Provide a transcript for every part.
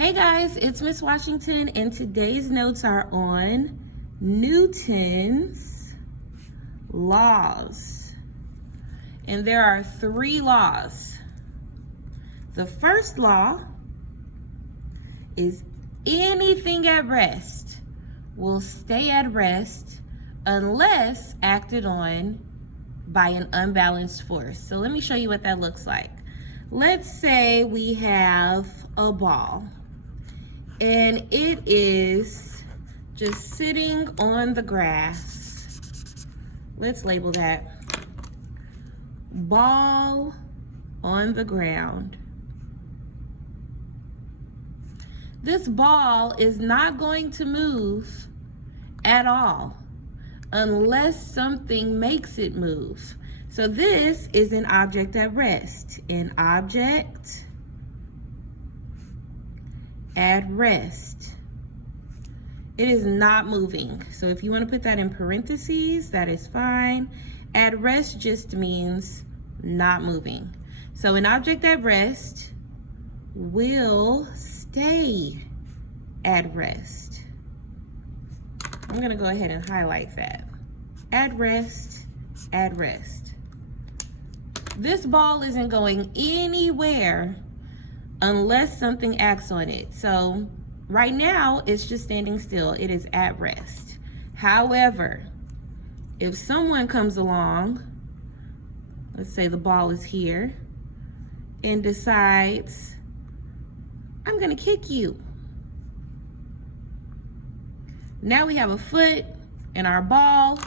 Hey guys, it's Miss Washington, and today's notes are on Newton's laws. And there are 3 laws. The first law is anything at rest will stay at rest unless acted on by an unbalanced force. So let me show you what that looks like. Let's say we have a ball and it is just sitting on the grass. Let's label that ball on the ground. This ball is not going to move at all unless something makes it move. So this is an object at rest. An object at rest. It is not moving. So if you want to put that in parentheses, that is fine. At rest just means not moving. So an object at rest will stay at rest. I'm going to go ahead and highlight that. At rest, at rest. This ball isn't going anywhere unless something acts on it. So right now it's just standing still. It is at rest. However, if someone comes along, let's say the ball is here, and decides, I'm gonna kick you. Now we have a foot in our ball.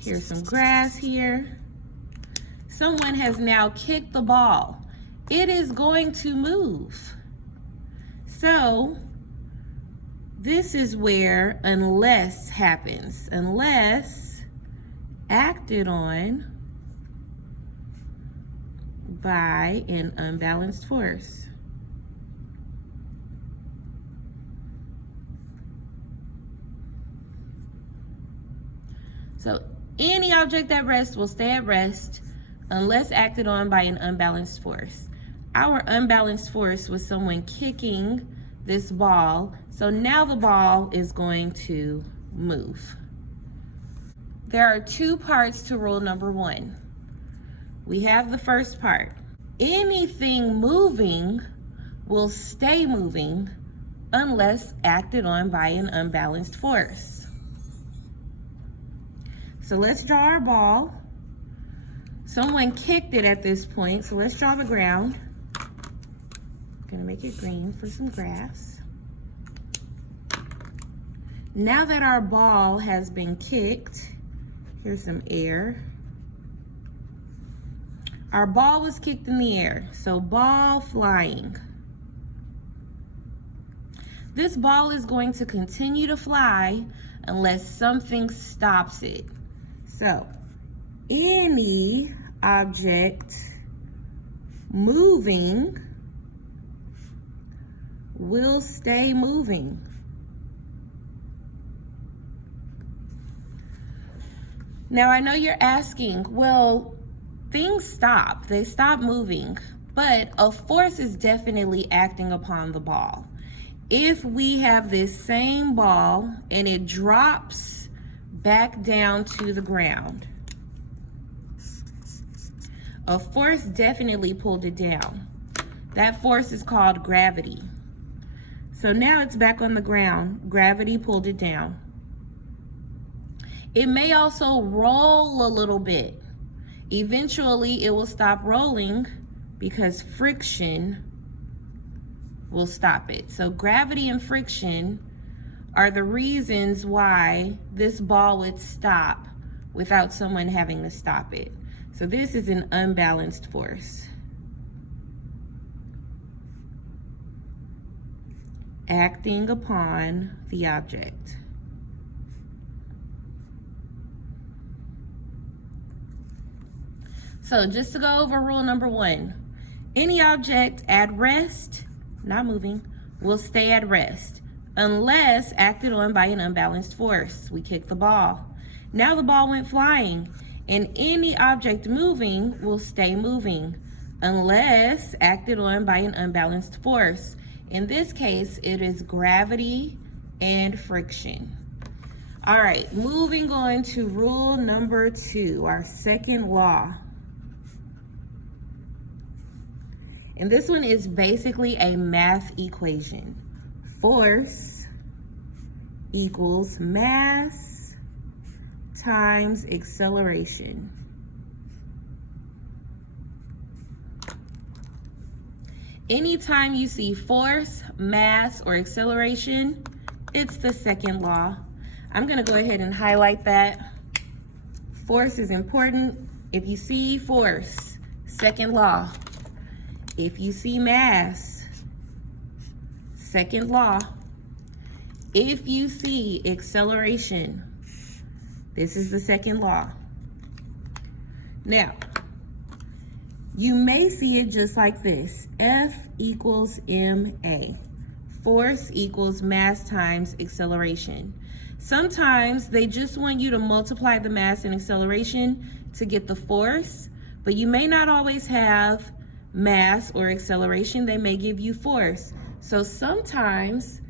Here's some grass here. Someone has now kicked the ball. It is going to move. So this is where unless happens. Unless acted on by an unbalanced force. So any object at rest will stay at rest unless acted on by an unbalanced force. Our unbalanced force was someone kicking this ball. So now the ball is going to move. There are 2 parts to rule number 1. We have the first part. Anything moving will stay moving unless acted on by an unbalanced force. So let's draw our ball. Someone kicked it at this point, so let's draw the ground. Gonna make it green for some grass. Now that our ball has been kicked, here's some air. Our ball was kicked in the air, so ball flying. This ball is going to continue to fly unless something stops it. So, any object moving will stay moving. Now, I know you're asking, well, things stop. They stop moving, but a force is definitely acting upon the ball. If we have this same ball and it drops back down to the ground, a force definitely pulled it down. That force is called gravity. So now it's back on the ground. Gravity pulled it down. It may also roll a little bit. Eventually, it will stop rolling because friction will stop it. So gravity and friction are the reasons why this ball would stop without someone having to stop it. So this is an unbalanced force. Acting upon the object. So just to go over rule number 1, any object at rest, not moving, will stay at rest unless acted on by an unbalanced force. We kicked the ball. Now the ball went flying, and any object moving will stay moving unless acted on by an unbalanced force. In this case, it is gravity and friction. All right, moving on to rule number 2, our second law. And this one is basically a math equation. Force equals mass times acceleration. Anytime you see force, mass, or acceleration, it's the second law. I'm gonna go ahead and highlight that. Force is important. If you see force, second law. If you see mass, second law. If you see acceleration, this is the second law. Now, you may see it just like this. F equals ma. Force equals mass times acceleration. Sometimes they just want you to multiply the mass and acceleration to get the force, but you may not always have mass or acceleration. They may give you force. So sometimes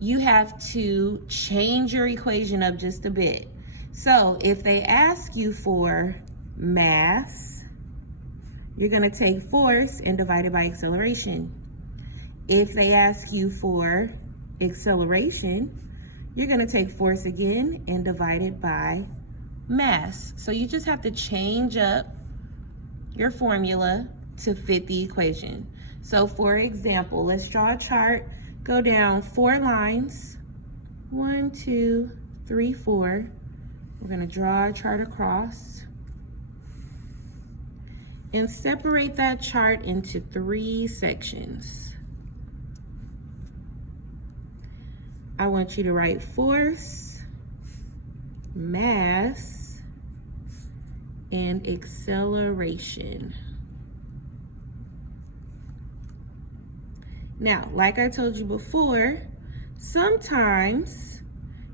you have to change your equation up just a bit. So if they ask you for mass, you're gonna take force and divide it by acceleration. If they ask you for acceleration, you're gonna take force again and divide it by mass. So you just have to change up your formula to fit the equation. So for example, let's draw a chart, go down 4 lines, 1, 2, 3, 4. We're gonna draw our chart across and separate that chart into 3 sections. I want you to write force, mass, and acceleration. Now, like I told you before, sometimes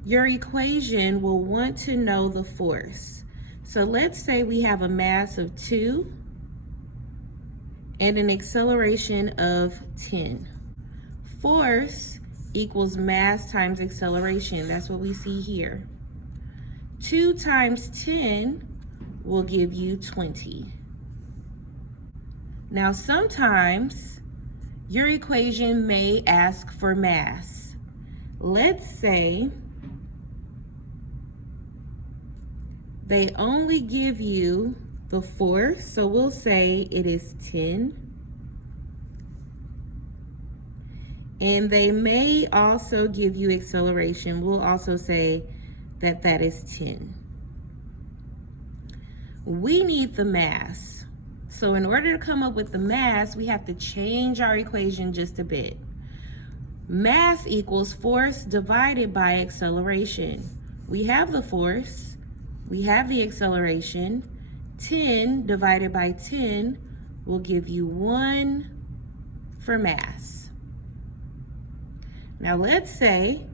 your equation will want to know the force. So let's say we have a mass of 2 and an acceleration of 10. Force equals mass times acceleration. That's what we see here. 2 times 10 will give you 20. Now sometimes your equation may ask for mass. Let's say they only give you the force, so we'll say it is 10. And they may also give you acceleration. We'll also say that that is 10. We need the mass. So in order to come up with the mass, we have to change our equation just a bit. Mass equals force divided by acceleration. We have the force, we have the acceleration. 10 divided by 10 will give you 1 for mass. Now let's say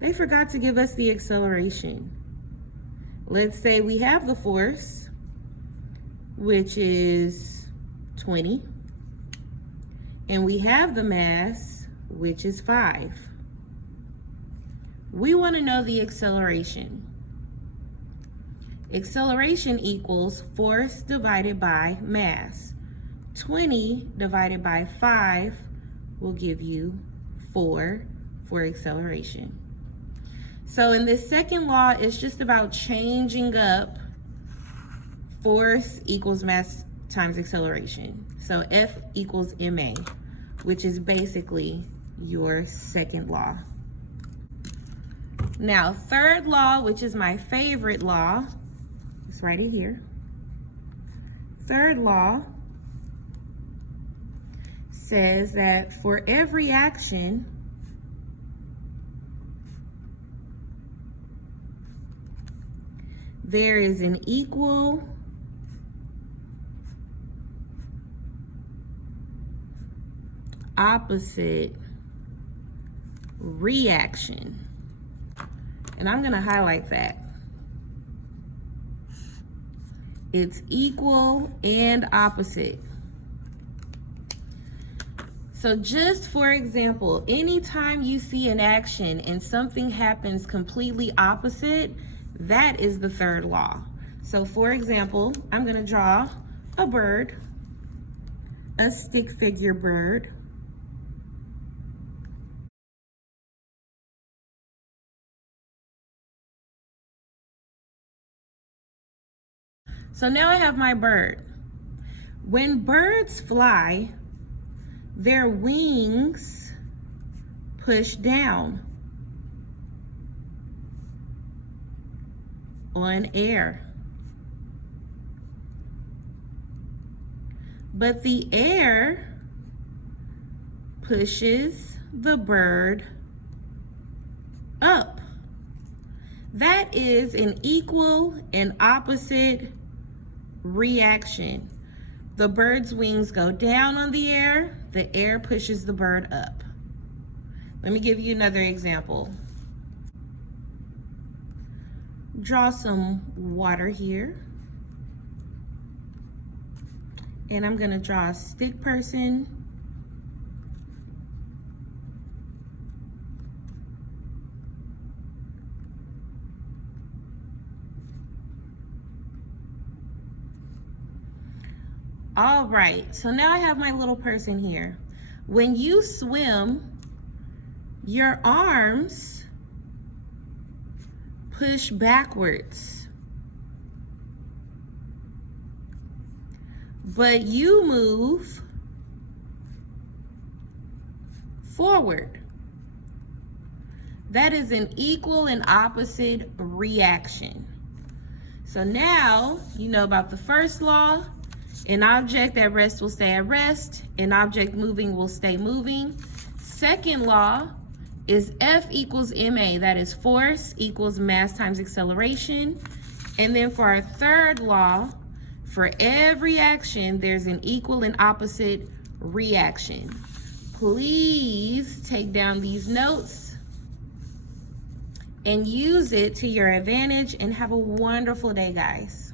they forgot to give us the acceleration. Let's say we have the force, which is 20, and we have the mass, which is 5. We want to know the acceleration. Acceleration equals force divided by mass. 20 divided by 5 will give you 4 for acceleration. So in this second law, it's just about changing up force equals mass times acceleration. So F equals ma, which is basically your second law. Now, third law, which is my favorite law, it's right in here. Third law says that for every action, there is an equal opposite reaction. And I'm going to highlight that. It's equal and opposite. So just for example, anytime you see an action and something happens completely opposite, that is the third law. So for example, I'm gonna draw a bird, a stick figure bird. So now I have my bird. When birds fly, their wings push down on air. But the air pushes the bird up. That is an equal and opposite reaction. The bird's wings go down on the air pushes the bird up. Let me give you another example. Draw some water here. And I'm gonna draw a stick person. All right, so now I have my little person here. When you swim, your arms push backwards, but you move forward. That is an equal and opposite reaction. So now you know about the first law. An object at rest will stay at rest. An object moving will stay moving. Second law is F equals ma. That is force equals mass times acceleration. And then for our third law, for every action, there's an equal and opposite reaction. Please take down these notes and use it to your advantage, and have a wonderful day, guys.